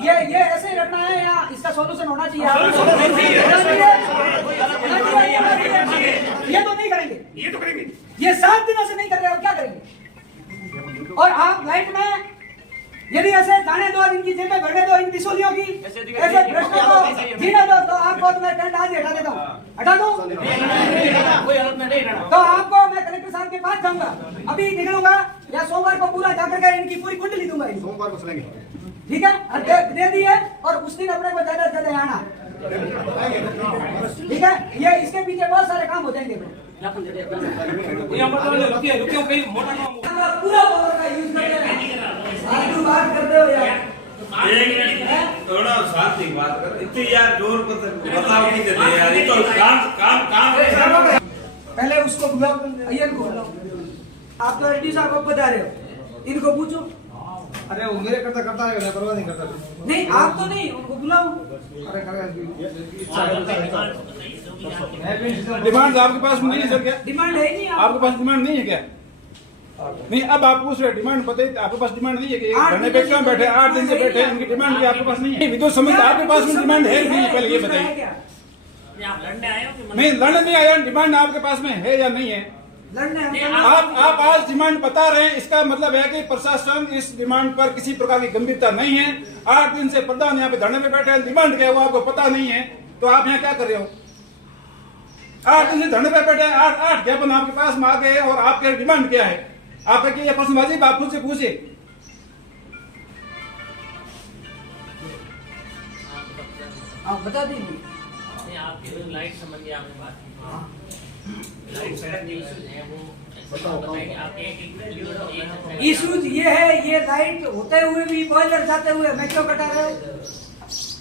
ये ऐसे ही रखना है या इसका सॉल्यूशन होना चाहिए? ये तो नहीं करेंगे, ये तो करेंगे, ये 7 दिनों से नहीं कर रहे, अब क्या करेंगे? और आप लाइट में यदि ऐसे जाने दो, इनकी जेबें भरने दो, इन तिसोलियों की ऐसे प्रश्नों को जीने दो, तो आपको मैं टेंट आज हटा देता हूँ। हटा दो, तो आपको मैं कलेक्टर साहब के पास जाऊंगा, अभी निकलूंगा या सोमवार को पूरा जाकर के इनकी पूरी कुंडली दूंगा। सोमवार को चलेंगे, ठीक है, दे दिए और उस दिन अपने को ज्यादा से ज्यादा आना, ठीक है? ये इसके पीछे बहुत सारे काम हो जाएंगे। पूरा पावर का यूज करके बात करते हो यार, थोड़ा शांति बात कर, इतनी यार जोर को बताओ नहीं देते यार, ये तो काम पहले उसको बुलाओ, अय्यर को बुलाओ। आप तो एसडी साहब को बता रहे हो, इनको पूछो। अरे वो मेरे करता है, मैं परवाह नहीं करता। नहीं आप तो नहीं, उनको बुलाओ। अरे डिमांड आपके पास नहीं है सर? क्या डिमांड है नहीं आपके पास? डिमांड नहीं है क्या? नहीं, अब आप पूछ रहे डिमांड बताइए, आपके पास डिमांड नहीं है कि धरने पे क्यों बैठे? 8 दिन से बैठे, इनकी डिमांड आपके पास नहीं है? विद्युत समझ आपके पास में डिमांड है नहीं? पहले ये बताइए। नहीं, लड़ने नहीं आया, डिमांड आपके पास में है या नहीं है? आप आज डिमांड बता रहे हैं, इसका मतलब है कि प्रशासन इस डिमांड पर किसी प्रकार की गंभीरता नहीं है। 8 दिन से प्रधान यहाँ पे धरने पे बैठे हैं, डिमांड क्या है वो आपको पता नहीं है, तो आप यहाँ क्या कर रहे हो? 8 दिन से धरने पे बैठे हैं, 8 ज्ञापन आपके पास में आ गए हैं और आपके डिमांड क्या है? आपका क्या प्रश्नबाजी? आप खुद से पूछिए। आप बता दीजिए। आपके लाइट संबंधी आपने बात की, इश्यूज ये है, ये लाइट होते हुए भी, बॉयलर जाते हुए मैं क्यों कटा रहे हो?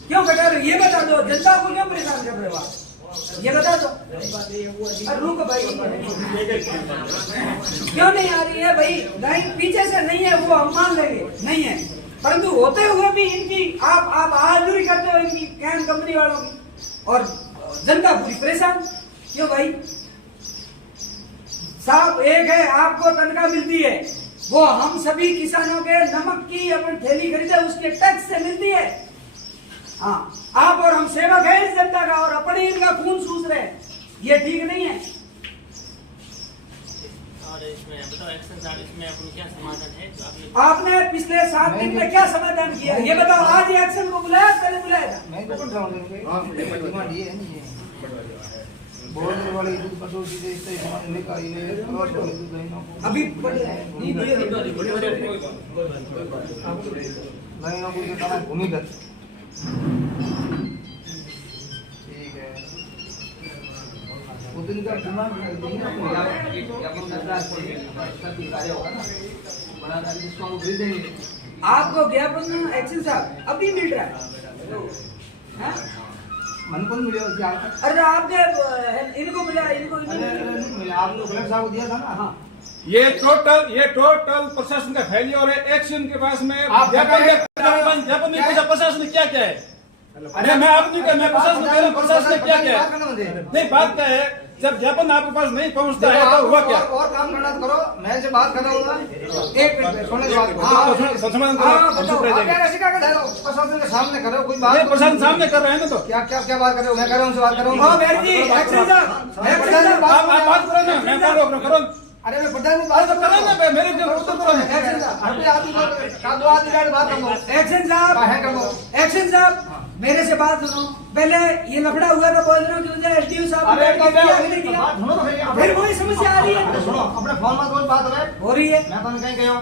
क्यों कटा रहे हो ये बता दो। जनता को क्यों परेशान कर रहे हो आप, ये बता दो। अरे रुको भाई, क्यों नहीं आ रही है भाई? लाइट पीछे से नहीं है, वो हम मान लेंगे नहीं है, परंतु होते हुए भी इनकी आप बहादुरी करते हो इनकी कैन कंपनी वालों की, और जनता पूरी परेशान क्यों भाई? साहब एक है, आपको तनख्वाह मिलती है, वो हम सभी किसानों के नमक की अपन थैली खरीदे उसके टैक्स से मिलती है। हाँ, आप और हम सेवक है इस जनता का, और अपने इनका खून सूस रहे हैं, ये ठीक नहीं है। और इसमें बताओ एक्शन साहब, इसमें अपन क्या समाधान है जो आपने पिछले 7 दिन में क्या समाधान किया ये बताओ। आज एक्शन को बुलाया, पहले बुलाया था? अभी भूमिगत ठीक है, दिन का आपको ज्ञापन एक्शन साहब अभी मिल रहा है? मन को मिले? अरे आपने इनको मिला, इनको आपने कलेक्टर साहब को दिया था ना? हाँ, ये टोटल प्रशासन का फेलियर है। एक्शन के पास में प्रशासन क्या क्या है? अरे मैं आप नहीं कर, मैं प्रशासन ने क्या क्या है? नहीं, बात क्या है, जब ज्ञापन आपके पास नहीं पहुंचता है तो हुआ क्या? और काम करना तो करो, मैं से बात कर रहा हूँ। एक मिनट प्रशासन के सामने करो, कोई बात प्रशासन सामने कर रहे हैं ना, तो क्या क्या क्या बात कर रहे हो? मैं कर रहा हूँ, उनसे बात कर रहा हूँ। बात करो ना, मैं करो। अरे मैं प्रधान की बात कर रहा हूँ, मेरे उत्तर करो। एक्शन साहब मेरे से बात सुनो। पहले ये लफड़ा हुआ था बॉयलरों की वजह, एसडीओ साहब फिर वही समस्या आ रही है। सुनो, अपने फोन में कोई बात हो रही है, मैं तो कहीं गया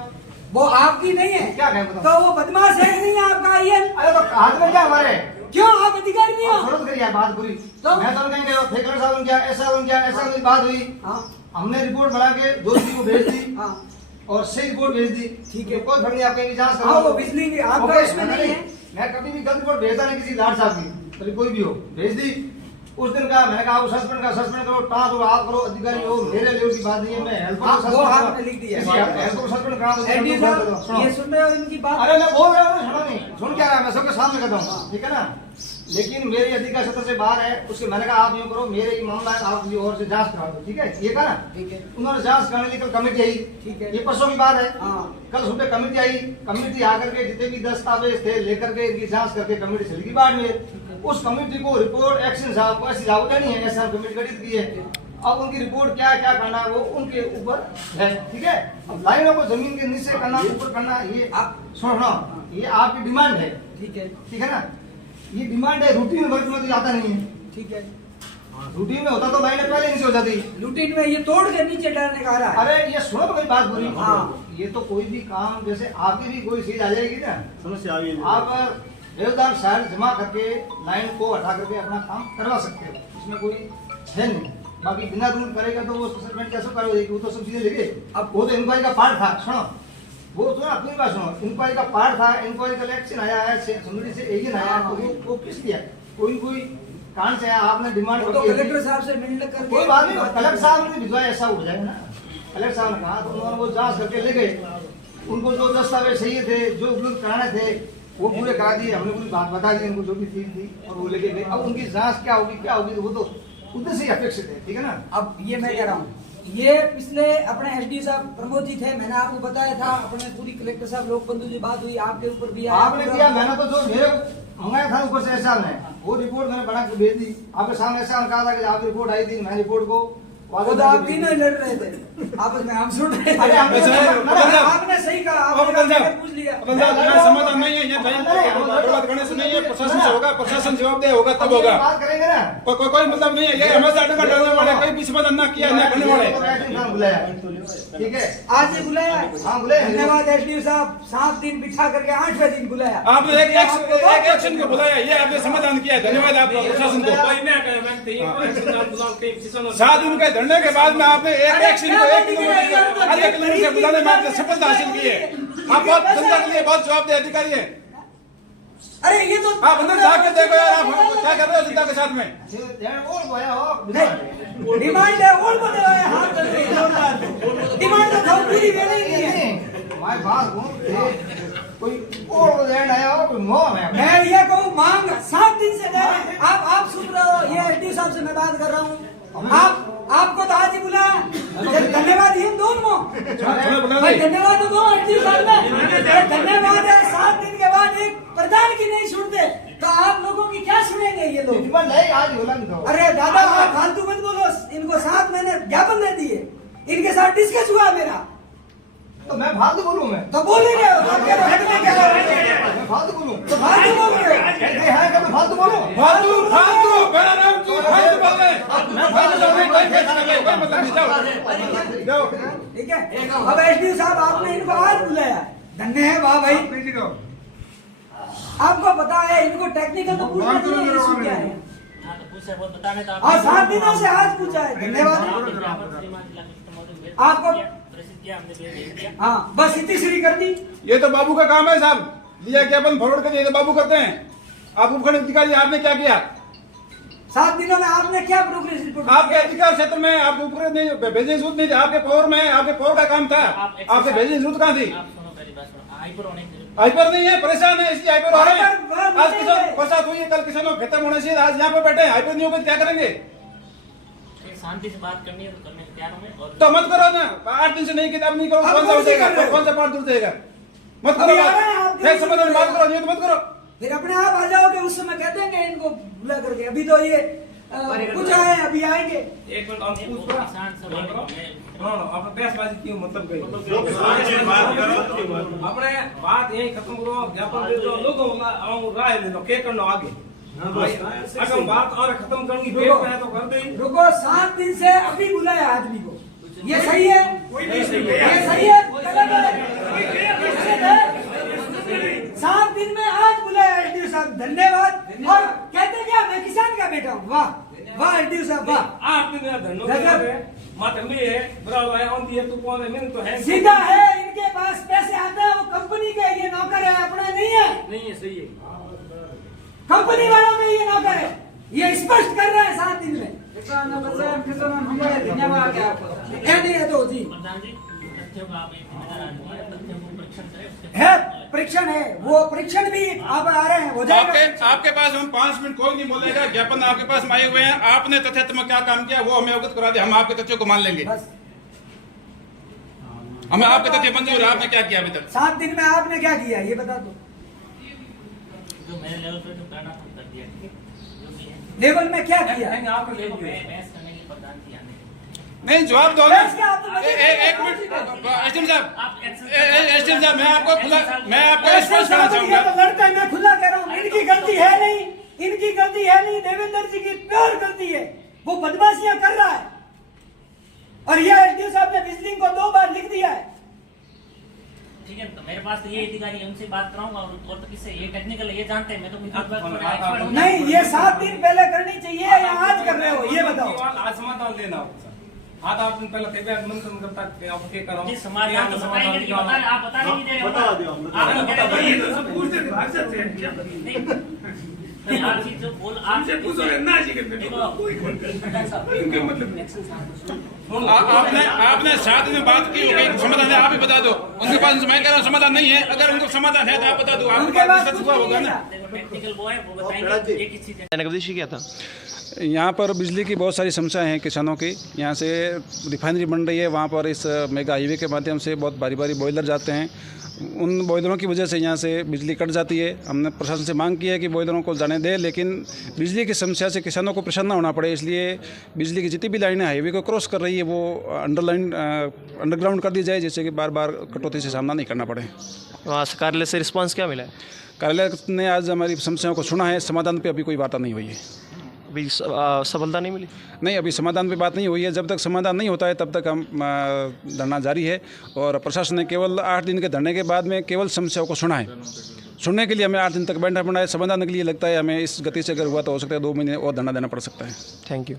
वो आपकी नहीं है। क्या कहें? तो वो बदमाश है नहीं है आपका ये? अरे तो हाथ में क्या हमारे? क्यों आप अधिकारी नहीं हो? छोड़ो तो यार बात पूरी। तो मैं तो कहीं गया, ठेकेदार साहब क्या ऐसा बात हुई। हाँ, हमने रिपोर्ट बना के दोषी को भेज दी। हाँ, और सही रिपोर्ट भेज दी। ठीक है, कोई फर्क नहीं, आप कहीं जांच हाँ, वो बिजली की आपका इसमें नहीं है। मैं कभी भी गलत रिपोर्ट भेजता नहीं किसी लाड साहब की, कभी कोई भी हो, भेज दी। उस दिन का मैंने कहा सस्पेंड करो, टाँस हो, आप करो, अधिकारी हो, मेरे लेवल की बात नहीं है। मैं हेल्प वो हाथ में लिख दिया, हेल्प को सस्पेंड करा दो। ये सुन रहे हो इनकी बात? अरे मैं बोल रहा हूँ, सुनो नहीं, सुन क्या रहा है, मैं सबके सामने कर रहा हूँ, ठीक है ना? लेकिन मेरे अधिकार क्षेत्र से बाहर है। उसके मैंने कहा आप यूँ करो, मेरे ये मामला है, आप ये और से जांच करा दो, ठीक है? ये कहा ना, ठीक है। उन्होंने जांच कराने की कल कमेटी आई, ठीक है। ये परसों की बात है। हाँ। कल सुबह कमेटी आई, कमेटी आकर के जितने भी दस्तावेज थे लेकर के इनकी जांच करके कमेटी चली गई बाद में। उस कमेटी को रिपोर्ट एक्शन साहब को ऐसी साहब देनी है, ऐसा कमेटी गठित की है। अब उनकी रिपोर्ट क्या क्या करना है वो उनके ऊपर है, ठीक है? अब लाइनों को जमीन के नीचे करना, ऊपर करना, ये आप सुनो, ये आपकी डिमांड है, ठीक है, ठीक है ना? ये डिमांड है, रूटीन वर्क में तो जाता नहीं है। ठीक है। रूटीन में होता तो लाइनें पहले नीचे हो जाती। लूटिन में ये तोड़ के नीचे डालने का रहा है। अरे ये सुनो तो मेरी बात पूरी। हाँ। ये तो कोई भी काम, जैसे आपकी भी कोई चीज आ जाएगी ना, समस्या आ गई। आप देवदार शहर जमा करके लाइन को हटा करके अपना काम करवा सकते हो, इसमें कोई है नहीं। बाकी बिना रूल करेगा तो वो सेटलमेंट कैसे करवाएगी? वो तो सब चीजें लेके, अब वो तो इंक्वायरी का पार्ट था। सुनो, वो तो अपनी बात सुनो, इंक्वायरी का पार्ट था, इंक्वायरी का इलेक्शन आया है, सुनवाई से एजेंट आया, तो वो किस दिया? कोई कारण से आपने डिमांड वो तो कलेक्टर साहब से मिलने कर कोई बात नहीं, कलेक्टर साहब ने भिजवाया, ऐसा हो जाएगा ना। कलेक्टर साहब ने कहा तो उन्होंने वो जांच करके ले गए, उनको जो दस्तावेज चाहिए थे, जो उपलब्ध कराने थे, वो पूरे करा दिए। हमने पूरी बात बता दी इनको, जो भी चीज थी, और वो लेके गए। अब उनकी जांच क्या होगी वो तो उद्देश्य ही अपेक्षित है, ठीक है ना? अब ये मैं कह रहा हूँ, ये पिछले अपने एसडी साहब प्रमोद जी थे, मैंने आपको बताया था, अपने पूरी कलेक्टर साहब लोक बंधु जी बात हुई, आपके ऊपर भी आया। आपने किया, मैंने तो जो मेरे मंगाया था ऊपर से ऐसा ने, वो रिपोर्ट मैंने बना के भेज दी आपके सामने। ऐसा कहा था कि आपकी रिपोर्ट आई थी, मैं रिपोर्ट को वो तो आप तीनों ही लड़ रहे थे आपस में, हम सुन रहे थे। अरे आपने सही कहा, आपने पूछ लिया। समाधान नहीं है, ये बात करने से नहीं है, प्रशासन से होगा, प्रशासन जवाबदेह होगा तब होगा। बात करेंगे ना, कोई मतलब नहीं है, ये हमें साइड का डालने वाले, कोई भी समाधान ना किया ना करने वाले। बुलाया, ठीक है? आज ही बुलाया। हाँ बुलाया। धन्यवाद एसडीओ साहब, 7 दिन बिठा करके 8वें दिन बुलाया। आपने एक एक्शन को बुलाया, ये आपने समाधान किया, धन्यवाद आपका प्रशासन को। 7 दिन के धरने के बाद में आपने एक एक्शन को 1 किलोमीटर आधे किलोमीटर बुलाने में आपने सफलता हासिल की है। आप बहुत जनता के लिए बहुत जवाबदेह अधिकारी है। अरे ये तो आप अंदर जाके देखो यार, आप क्या कर रहे हो जनता के साथ में? डिमांड है और बने हुए हाथ कर रहे हैं। डिमांड तो हम पूरी वेले ही नहीं है। हमारे पास कोई और लैंड आया हो, कोई मोह है। मैं ये कहूँ, मांग 7 दिन से दे रहे। आप सुन रहे हो, ये एसडी साहब से मैं बात कर रहा हूँ। आपको तो आज ही बुलाया, धन्यवाद इन दोनों, धन्यवाद तो दो एसडी साहब में, धन्यवाद है। 7 दिन के बाद एक प्रधान की नहीं सुनते तो आप लोगों की क्या सुनेंगे ये लोग? आज बोला नहीं। अरे दादा आप फालतू मत बोलो, इनको 7 महीने ज्ञापन दे दिए, इनके साथ डिस्कस हुआ मेरा, तो मैं फालतू बोलूं? मैं तो बोल ही रहे हो, आप क्या हट में क्या रहे हो? मैं फालतू बोलूं? तो फालतू बोल रहे हो। कहते हैं कि मैं फालतू बोलूं? फालतू मेरा नाम तू फालतू बोल रहे हैं। मैं फालतू बोल रहा हूं, कोई फैसला नहीं, कोई मतलब नहीं। जाओ ठीक है, अब एसडी साहब आपने इनको आज बुलाया, धन्यवाद भाई। आपको पता है इनको टेक्निकल तो पूछना चाहिए, इशू क्या है? हाँ तो पूछा, वो बताने तो और 7 दिनों से आज पूछा है, धन्यवाद आपको। प्रेषित किया हमने, भेज दिया। हाँ बस इतनी सीरी कर दी। ये तो बाबू का काम है साहब, लिया ज्ञापन फॉरवर्ड कर दिया, तो बाबू करते हैं। आप उपखंड अधिकारी, आपने क्या किया? 7 दिनों में आपने क्या प्रोग्रेस रिपोर्ट? आपके अधिकार क्षेत्र में आप ऊपर नहीं भेजने जरूरत नहीं थी, आपके पावर में, आपके पावर का काम था, आपके भेजने जरूरत कहाँ थी? आप सुनो पहली बात सुनो, हाइपर होने की हाइपर नहीं है, परेशान है, इसलिए हाइपर हो रहे हैं। हाइपर आज किसान बरसात हुई है, कल किसानों खत्म होने से आज यहाँ पे बैठे हैं, हाइपर नहीं होगा क्या करेंगे? शांति से बात करनी है तो करने को तैयार हूं मैं। और तो मत करो ना, 8 दिन से नहीं किताब नहीं करो, कौन सा उठेगा, कौन सा पार्ट दूर जाएगा? मत करो, फिर समाधान बात करो, ये तो मत करो। फिर अपने आप आ जाओगे, उस समय कह देंगे इनको बुला करके। अभी तो ये कुछ आए, अभी आएंगे। एक मिनट आप पूछ वो किसान सभा में આપણે બહેસબાજી क्यों मतलब गई बात करो। આપણે बात यही खत्म करो, ज्ञापन दे दो लोगों को, हम राय ले लो के करना आगे। अगर बात और खत्म करनी पेट में है तो कर दे। रुको, 7 दिन से अभी बुलाया आदमी को, ये सही है? नहीं सही है। ये सही है, गलत है? 7 दिन में आज बुलाया एसडीओ साहब, धन्यवाद। और कहते क्या, मैं किसान का बेटा हूँ। वाह वाह एसडीओ साहब, वाह। आप दिन धन्यवाद है, मातमी है, बराबर है, आंधी है, तूफान है, मिन तो है। सीधा है, इनके पास पैसे आते हैं, वो कंपनी के ये नौकर है, अपना नहीं है। नहीं है, सही है। कंपनी वालों में ये नौकर है, ये स्पष्ट कर रहे हैं 7 दिन में। धन्यवाद आपको। क्या नहीं है तो जी, प्रधान जी, तथ्यों का आप एक जिम्मेदार आदमी है, तथ्यों के ऊपर परीक्षण करें उसके है बाद- परीक्षण है, वो परीक्षण भी आप आ रहे हैं, हो जाएगा परीक्षण। आपके पास हम 5 मिनट कोई नहीं बोलेगा, ज्ञापन आपके पास आए हुए हैं, आपने तथ्यात्मक क्या काम किया वो हमें अवगत करा दे, हम आपके तथ्यों को मान लेंगे। बस हमें आपके तथ्य मंजूर है, आपने क्या किया अभी तक? 7 दिन में आपने क्या किया ये बता दो। जो मेरे लेवल पे जो करना था कर दिया, ठीक है, जो भी है। लेवल में क्या किया? आप देखो, मैं बहस करने की प्रधान थी आने की। नहीं जवाब दो। बहस क्या, आप तो बता- एक मिनट एसडीएम साहब, आप एक्शन- एसडीएम साहब, मैं आपको ऐसे स्पष्ट करना साहब ये तो चाहूंगा। लड़का है, मैं खुला कह रहा हूँ, इनकी गलती है नहीं, इनकी गलती है नहीं, देवेंद्र जी की प्योर गलती है, वो बदमाशियां कर रहा है। और ये एसडीओ साहब ने बिजली को 2 बार लिख दिया है। ठीक है, तो मेरे पास तो ये अधिकारी है, उनसे बात कराऊंगा। और तो किससे, ये टेक्निकल है, ये जानते हैं, मैं तो आप- expert हूं। नहीं, ये 7 दिन पहले करनी चाहिए या आज कर रहे हो ये बताओ। आज समाधान लेना होगा सर। आज आप दिन पहले तबियत मंथन करता कि आप क्या करो जी, समाधान तो बताएंगे, लेकिन आप बता नहीं दे रहे हो। बता दो, हम आप लोग कह रहे ये हो- तो सब पूछते थे, भाग जाते हैं क्या? नहीं, आप चीज जो बोल आप हमसे पूछो ना जी के देखो, इनके मतलब आपने 7 दिन में बात की होगी, समाधान है आप ही बता दो। उनके पास मैं कह रहा हूँ समाधान नहीं है, अगर उनको समाधान है तो आप बता दो, आपके उनके पास पास हुआ होगा ना। देखो, टेक्निकल वो है, वो बताएंगे ये किस चीज है। मैंने कभी किया था यहाँ पर बिजली की बहुत सारी समस्याएं हैं किसानों की। यहाँ से रिफाइनरी बन रही है, वहाँ पर इस मेगा हाईवे के माध्यम से बहुत भारी भारी बॉयलर जाते हैं। उन बॉयलरों की वजह से यहाँ से बिजली कट जाती है। हमने प्रशासन से मांग की है कि बॉयलरों को जाने दें, लेकिन बिजली की समस्या से किसानों को परेशान ना होना पड़े, इसलिए बिजली की जितनी भी लाइनें हाईवे को क्रॉस कर रही है वो अंडरग्राउंड कर दी जाए, जिससे कि बार बार कटौती से सामना नहीं करना पड़े। वहाँ से कार्यालय से रिस्पांस क्या मिला है? कार्यालय ने आज हमारी समस्याओं को सुना है, समाधान पे अभी कोई वार्ता नहीं हुई है। अभी सफलता नहीं मिली? नहीं, अभी समाधान पे बात नहीं हुई है। जब तक समाधान नहीं होता है तब तक हम धरना जारी है। और प्रशासन ने केवल 8 दिन के धरने के बाद में केवल समस्याओं को सुना है। सुनने के लिए हमें 8 दिन तक बैठना पड़ा है। समाधान के लिए लगता है हमें इस गति से अगर हुआ तो हो सकता है 2 महीने और धरना देना पड़ सकता है। Thank you.